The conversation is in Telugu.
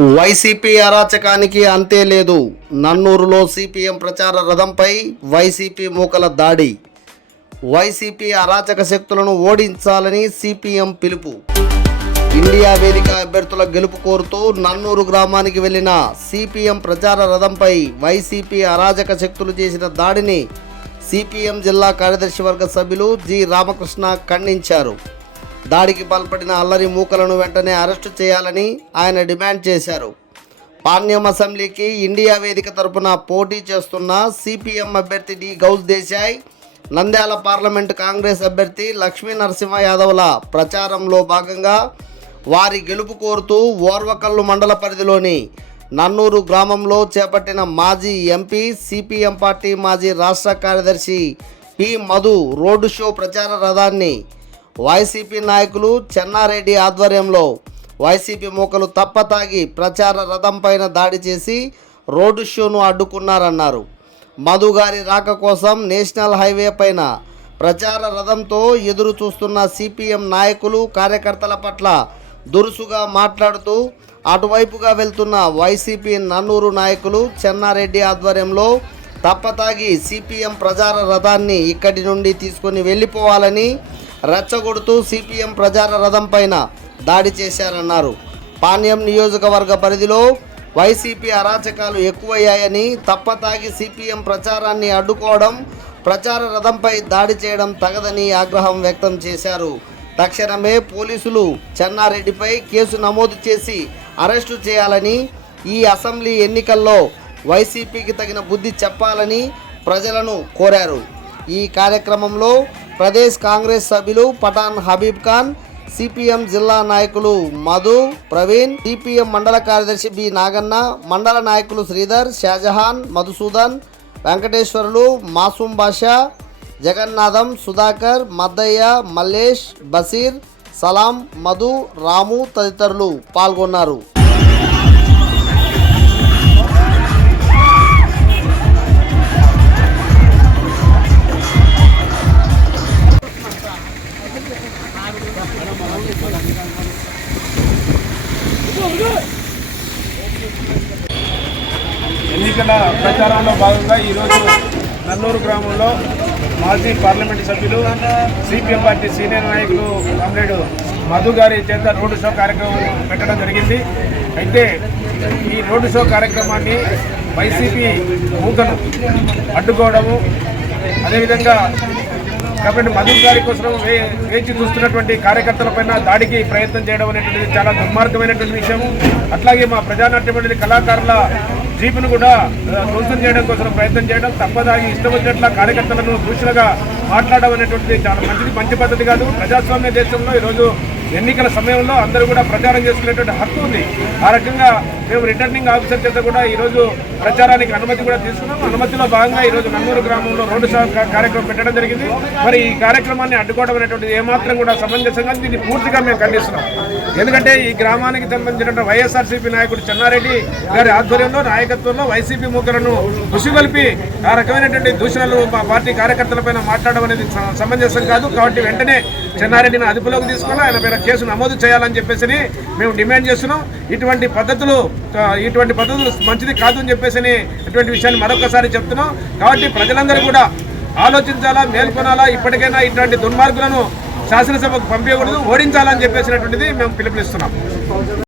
వైసీపీ అరాచకానికి అంతే లేదు. నన్నూరులో సిపిఎం ప్రచార రథంపై వైసీపీ మూకల దాడి. వైసీపీ అరాచక శక్తులను ఓడించాలని సిపిఎం పిలుపు. ఇండియా వేదిక అభ్యర్థుల గెలుపు కోరుతూ నన్నూరు గ్రామానికి వెళ్లిన సిపిఎం ప్రచార రథంపై వైసీపీ అరాచక శక్తులు చేసిన దాడిని సిపిఎం జిల్లా కార్యదర్శి వర్గ సభ్యులు జి రామకృష్ణ ఖండించారు. దాడికి పాల్పడిన అల్లరి మూకలను వెంటనే అరెస్టు చేయాలని ఆయన డిమాండ్ చేశారు. పాణ్యం అసెంబ్లీకి ఇండియా వేదిక తరపున పోటీ చేస్తున్న సిపిఎం అభ్యర్థి డి గౌస్ దేశాయ్, నంద్యాల పార్లమెంటు కాంగ్రెస్ అభ్యర్థి లక్ష్మీ నరసింహ యాదవ్ల ప్రచారంలో భాగంగా వారి గెలుపు కోరుతూ ఓర్వకల్లు మండల పరిధిలోని నన్నూరు గ్రామంలో చేపట్టిన మాజీ ఎంపీ, సిపిఎం పార్టీ మాజీ రాష్ట్ర కార్యదర్శి పి మధు రోడ్డు షో ప్రచార రథాన్ని వైసీపీ నాయకులు చెన్నారెడ్డి ఆధ్వర్యంలో వైసీపీ మూకలు తప్పతాగి ప్రచార రథం పైన దాడి చేసి రోడ్డు షోను అడ్డుకున్నారన్నారు. మధు గారి రాక కోసం నేషనల్ హైవే పైన ప్రచార రథంతో ఎదురు చూస్తున్న సిపిఎం నాయకులు, కార్యకర్తల పట్ల దురుసుగా మాట్లాడుతూ అటువైపుగా వెళ్తున్న వైసీపీ నన్నూరు నాయకులు చెన్నారెడ్డి ఆధ్వర్యంలో తప్పతాగి సిపిఎం ప్రచార రథాన్ని ఇక్కడి నుండి తీసుకొని వెళ్ళిపోవాలని రెచ్చగొడుతూ సిపిఎం ప్రచార రథం పైన దాడి చేశారన్నారు. పాణ్యం నియోజకవర్గ పరిధిలో వైసీపీ అరాచకాలు ఎక్కువయ్యాయని, తప్పతాగి సిపిఎం ప్రచారాన్ని అడ్డుకోవడం, ప్రచార రథంపై దాడి చేయడం తగదని ఆగ్రహం వ్యక్తం చేశారు. తక్షణమే పోలీసులు చెన్నారెడ్డిపై కేసు నమోదు చేసి అరెస్టు చేయాలని, ఈ అసెంబ్లీ ఎన్నికల్లో వైసీపీకి తగిన బుద్ధి చెప్పాలని ప్రజలను కోరారు. ఈ కార్యక్రమంలో ప్రదేశ్ కాంగ్రెస్ సభ్యులు పఠాన్ హబీబ్ ఖాన్, సిపిఎం జిల్లా నాయకులు మధు, ప్రవీణ్, సిపిఎం మండల కార్యదర్శి బి నాగన్న, మండల నాయకులు శ్రీధర్, షాజహాన్, మధుసూదన్, వెంకటేశ్వర్లు, మాసూం బాషా, జగన్నాథం, సుధాకర్, మద్దయ్య, మల్లేష్, బసీర్, సలాం, మధు, రాము తదితరులు పాల్గొన్నారు. ఎన్నికల ప్రచారంలో భాగంగా ఈరోజు నన్నూరు గ్రామంలో మాజీ పార్లమెంటు సభ్యులు, సిపిఎం పార్టీ సీనియర్ నాయకులు కామ్రేడ్ మధు గారి చేత రోడ్డు షో కార్యక్రమం పెట్టడం జరిగింది. అయితే ఈ రోడ్డు షో కార్యక్రమాన్ని వైసీపీ మూకను అడ్డుకోవడము, అదేవిధంగా కాబట్టి మధు గారి కోసం వేచి చూస్తున్నటువంటి కార్యకర్తలపైన దాడికి ప్రయత్నం చేయడం అనేటువంటిది చాలా దుర్మార్గమైనటువంటి విషయం. అట్లాగే మా ప్రజానాట్య మండలి కళాకారుల జీపును కూడా ధ్వంసం చేయడం కోసం ప్రయత్నం చేయడం, తప్పదాగి ఇష్టం వచ్చినట్ల కార్యకర్తలను దూషణగా మాట్లాడడం అనేటువంటిది చాలా మంచి పద్ధతి కాదు. ప్రజాస్వామ్య దేశంలో ఈరోజు ఎన్నికల సమయంలో అందరూ కూడా ప్రచారం చేసుకునేటువంటి హక్కు ఉంది. ఆ రకంగా మేము రిటర్నింగ్ ఆఫీసర్ చేత కూడా ఈరోజు ప్రచారానికి అనుమతి కూడా తీసుకున్నాం. అనుమతిలో భాగంగా ఈరోజు నన్నూరు గ్రామంలో రోడ్డు షో కార్యక్రమం పెట్టడం జరిగింది. మరి ఈ కార్యక్రమాన్ని అడ్డుకోవడం అనేటువంటిది ఏమాత్రం కూడా సమంజసంగా దీన్ని పూర్తిగా మేము ఖండిస్తున్నాం. ఎందుకంటే ఈ గ్రామానికి సంబంధించిన వైఎస్ఆర్సీపీ నాయకుడు చెన్నారెడ్డి గారి ఆధ్వర్యంలో, నాయకత్వంలో వైసీపీ మూకలను ఉసిగొల్పి ఆ రకమైనటువంటి దూషణలు మా పార్టీ కార్యకర్తలపైన మాట్లాడడం అనేది సమంజసం కాదు. కాబట్టి వెంటనే చెన్నారెడ్డిని అదుపులోకి తీసుకొని ఆయన పైన కేసు నమోదు చేయాలని చెప్పేసి మేము డిమాండ్ చేస్తున్నాం. ఇటువంటి పద్ధతులు మంచిది కాదు అని చెప్పేసి ఇటువంటి విషయాన్ని మరొకసారి చెప్తున్నాం. కాబట్టి ప్రజలందరూ కూడా ఆలోచించాలా, మేల్కొనాలా. ఇప్పటికైనా ఇటువంటి దుర్మార్గులను శాసనసభకు పంపించకూడదు, ఓడించాలని చెప్పేసినటువంటిది మేము పిలుపునిస్తున్నాం.